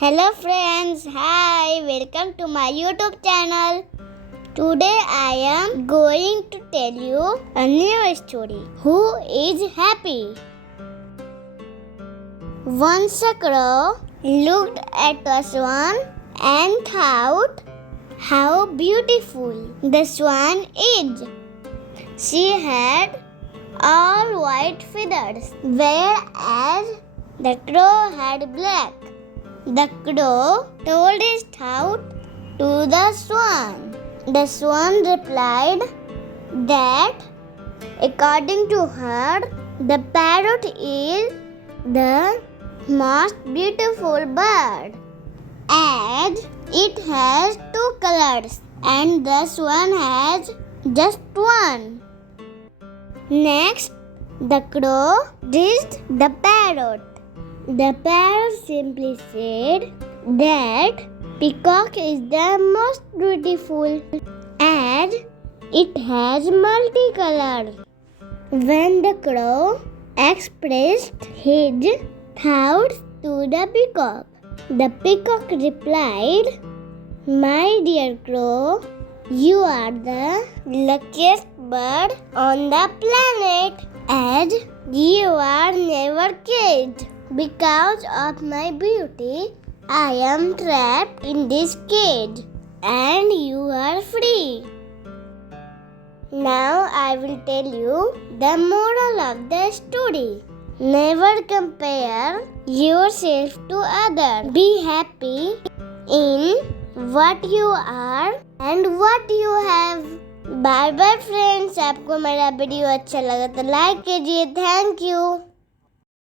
Hello friends, hi, welcome to my YouTube channel. Today I am going to tell you a new story. Who is happy? Once a crow looked at a swan and thought how beautiful the swan is. She had all white feathers, whereas the crow had black. The crow told his thought to the swan. The swan replied that according to her, the parrot is the most beautiful bird as it has two colors and the swan has just one. Next, the crow raised the parrot. The parrot simply said that Peacock is the most beautiful as it has multicolors. When the crow expressed his thoughts to the peacock replied, "My dear crow, you are the luckiest bird on the planet as you are never caged. Because of my beauty, I am trapped in this cage and you are free." Now I will tell you the moral of the story. Never compare yourself to others. Be happy in what you are and what you have. Bye bye friends. आपको मेरा video अच्छा लगा तो like कीजिए। Thank you.